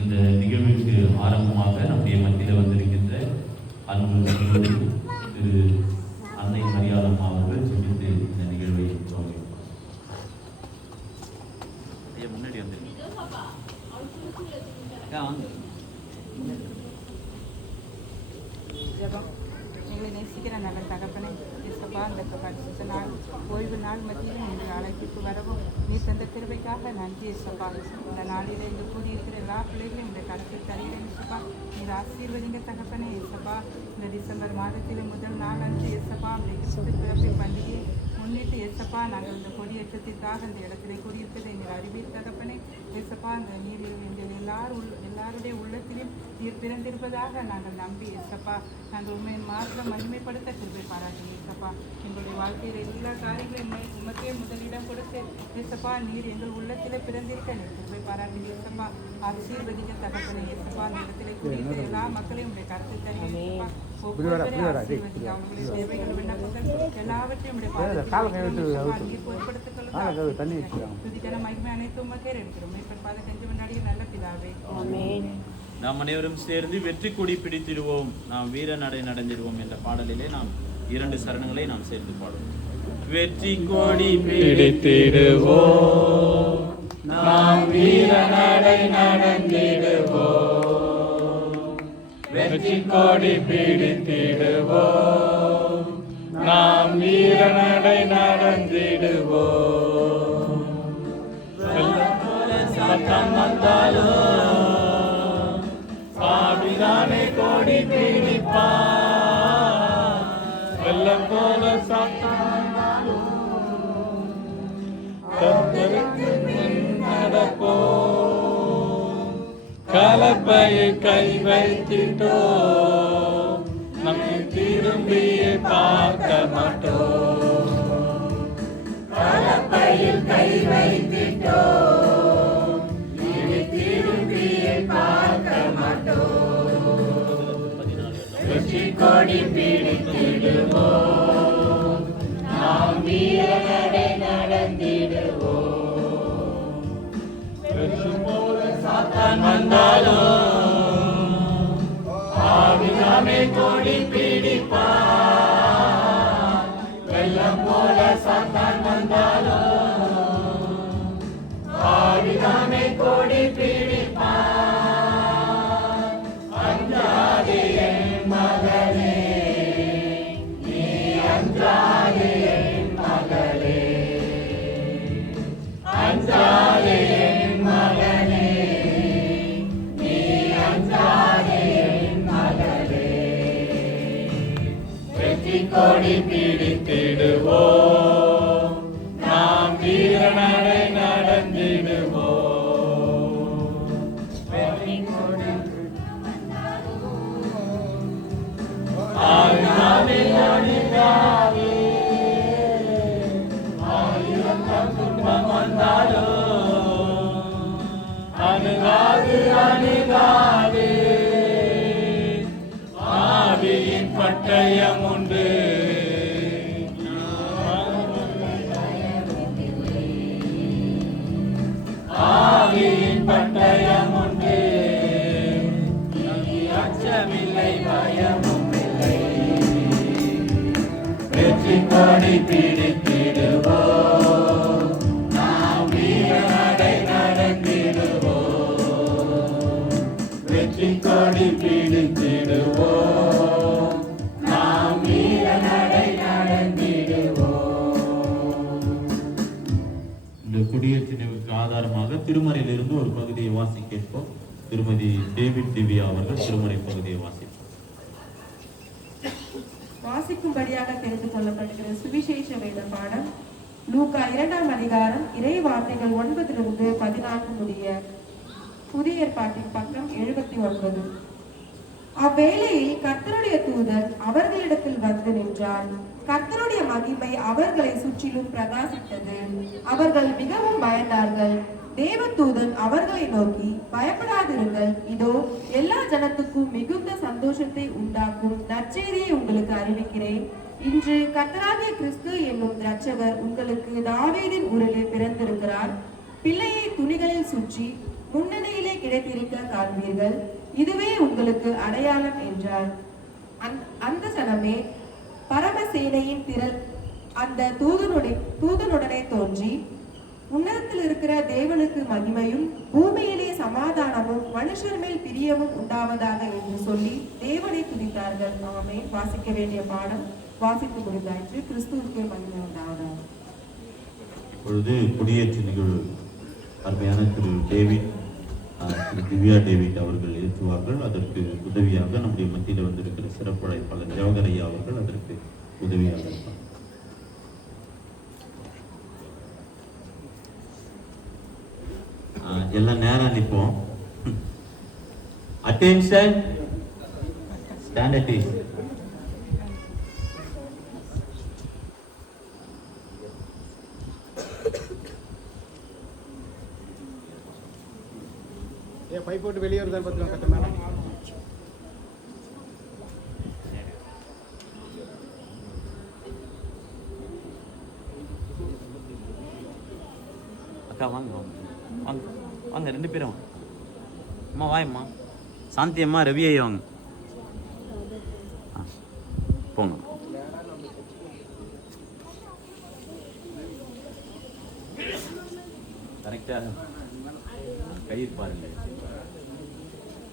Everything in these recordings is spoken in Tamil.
இந்த நிகழ்வுக்கு ஆரம்பமாக நம்முடைய மத்தியில் வந்திருக்கின்ற அன்பு திரு அன்னை மரியாதம் அவர்கள் சொல்லிட்டு இந்த நிகழ்வை முன்னாடி எங்களை நேசிக்கிற நல்ல தகப்பனை இயேசப்பா, இந்த பரிசுத்த நாள் ஓய்வு நாள் மத்தியில் எங்கள் அழைப்புக்கு வரவும் நீ தந்த கிருபைக்காக நன்றி இயேசப்பா. இந்த நாளில் இங்கு கூடியிருக்கிற எல்லா பிள்ளைகளையும் இந்த கருத்தில் தருகிறேன் இயேசப்பா. நீர் ஆசீர்வதிங்க தகப்பனே இயேசப்பா. இந்த டிசம்பர் மாதத்தில் முதல் நாள் அன்று இயேசப்பா இந்த கிறிஸ்து பிறப்பு பண்டிகையை முன்னிட்டு இயேசப்பா நாங்கள் இந்த கொடியேற்றத்திற்காக இந்த இடத்திலே கூடியிருப்பதை நீர் அறிவீர் தகப்பனே இயேசப்பா. இந்த நீரில் எங்கள் எல்லாருடைய உள்ளத்திலும் நீர் பிறந்திருப்பதாக நாங்கள் நம்பி இயேசப்பா நாங்கள் உண்மையின் மாத்திரம் மகிமைப்படுத்த கிருபை பாராட்டுங்க இயேசப்பா. எங்களுடைய வாழ்க்கையில் எல்லா காரியங்களையும் உமக்கே முதலிடம் கொடுத்து இயேசப்பா நீர் எங்கள் உள்ளத்திலே பிறந்திருக்க நீர் கிருபை பாராட்டுங்க இயேசப்பா. ஆசீர்வதிங்க தகப்பனே இயேசப்பா. அந்த இடத்திலே கூடியிருக்கிற எல்லா மக்களையும் உடைய கருத்தை தருகிறேன் ஒவ்வொருவரையும் ஆசீர்வதிங்க. அவங்களுடைய தேவைகள் விண்ணப்பங்கள் எல்லாவற்றையும் உடைய நீர் பொருட்படுத்திக் கொள்ளுங்க. துதிக்கான மகிமை அனைத்து உமக்கே இருக்கிறோம். இப்ப பாத கெஞ்சு முன்னாடியே நல்ல பிதாவே ஆமென். நாம் அனைவரும் சேர்ந்து வெற்றி கொடி பிடித்திடுவோம் நாம் வீர நடை நடந்திடுவோம் என்ற பாடலிலே நாம் 2 சரணங்களை நாம் சேர்த்து பாடுவோம். வெற்றி கொடி பிடித்திடுவோம் நாம் வீர நடை நடந்திடுவோம். வெற்றி கொடி பிடித்திடுவோம் நாம் வீர நடை நடந்திடுவோம். சத்தம் வந்தாலும் சாமிதானே கொடி பிடிப்பா. வெள்ளம் போல சத்தம் நடப்போ. கலப்பையை கை வைத்திட்டோ நம்மை திரும்பியே பார்க்க மாட்டோம். கலப்பையில் கை வைத்திட்டோ வெற்றி கொடி பிடித்திடுவோம் நாம் வீர நடை நடந்திடுவோம். வெற்றி போல சாத்தான் வந்தாலும் ஆவிதாமே கொடி பிடிப்பா. வெள்ளம் போல சாத்தான் வந்தாலும் ஆவிதாமே கொடி பிடிப்பா. அஞ்சாதே என் மகளே, நீ அஞ்சாதே என் மகளே. அஞ்சாதே என் மகளே, நீ அஞ்சாதே என் மகளே. வெற்றி கொடி பிடித்திடுவோம் நாம் வீர நடை நடந்திடுவோம். வெற்றி கொடி ஆவியாவே அணிந்தாவே ஆயிரம் துன்பம் வந்தாலும் அணுகாது அணுகாது. ஆவியின் பட்டயம் உண்டு ஆவியின் பட்டயம் உண்டு. அச்சமில்லை பயமும் இல்லை. வெற்றி கொடி பிடித்திடுவோம் நாம் வீர நடை நடந்திடுவோம். வெற்றி கொடி பிடித்திடுவோம் நாம் வீர நடை நடந்திடுவோம். இந்த குடியேற்றினவுக்கு ஆதாரமாக திருமறையிலிருந்து ஒரு பகுதியை வாசிக்க கேட்போம். திருமதி டேவிட் திவ்யா அவர்கள் திருமறை பகுதியை வாசிக்கும்படியாக தெரிந்து கொள்ளப்படுகிற சுவிசேஷ வேத பாடம் லூக்கா 2ஆம் அதிகாரம் இறை வார்த்தைகள் 9 - 14 முடிய. புதிய ஏற்பாட்டின் பக்கம் 79. அவ்வேளையில் கர்த்தருடைய தூதன் அவர்களிடத்தில் வந்து நின்றார். கர்த்தருடைய மகிமை அவர்களை சுற்றிலும் பிரகாசித்தது. அவர்கள் மிகவும் பயந்தார்கள். தேவதூதன் அவர்களை நோக்கி, பயப்படாதிருங்கள், இதோ எல்லா ஜனத்துக்கும் மிகுந்த சந்தோஷத்தை உண்டாக்கும் நற்செய்தியை உங்களுக்கு உங்களுக்கு அறிவிக்கிறேன். இன்று கர்த்தராகிய கிறிஸ்து என்னும் இரட்சகர் உங்களுக்கு தாவீதின் ஊரிலே பிறந்திருக்கிறார். பிள்ளையை துணிகளில் சுற்றி முன்னணியிலே கிடைத்திருக்க காண்பீர்கள். இதுவே உங்களுக்கு அடையாளம் என்றார். அந்த சனமே பரமசேனையின் திரள் அந்த தூதனுடனே தோன்றி, உன்னதத்தில் இருக்கிற தேவனுக்கு மகிமையும் பூமியிலே சமாதானமும் மனுஷர் மேல் பிரியமும் உண்டாவதாக என்று சொல்லி தேவனை துதித்தார்கள். ஆமென். வாசிக்க வேண்டிய பாடம் வாசித்து முடிந்தாயிற்று. கிறிஸ்துவுக்கே மகிமை உண்டாவதாக. இப்பொழுது குடியேற்று நிகழ்வு அருமையான திரு டேவிட், திரு திவ்யா டேவிட் அவர்கள் ஏற்றுவார்கள். அதற்கு உதவியாக நம்முடைய மத்தியில் வந்திருக்கிற சிறப்பு அழைப்பாளர் ஜவஹர் ஐயா அவர்கள் அதற்கு உதவியாக இருப்பார். எல்லாம் நேரம் நிற்போம். அட்டென்ஷன், ஸ்டாண்டர்ட் இஸ் பைப் போட்டு வெளியே வருதான் பார்த்துக்கலாம் கட்ட மேடம். அக்கா வாங்க வாங்க வாங்க 2 பேரும் அம்மா வாயம்மா. சாந்தி அம்மா, ரவி ஐயா வாங்க. போங்க. கரெக்டாக கயிறு பாருங்க.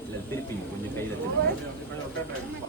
இல்லை திருப்பி கொஞ்சம் கையில் திருப்பி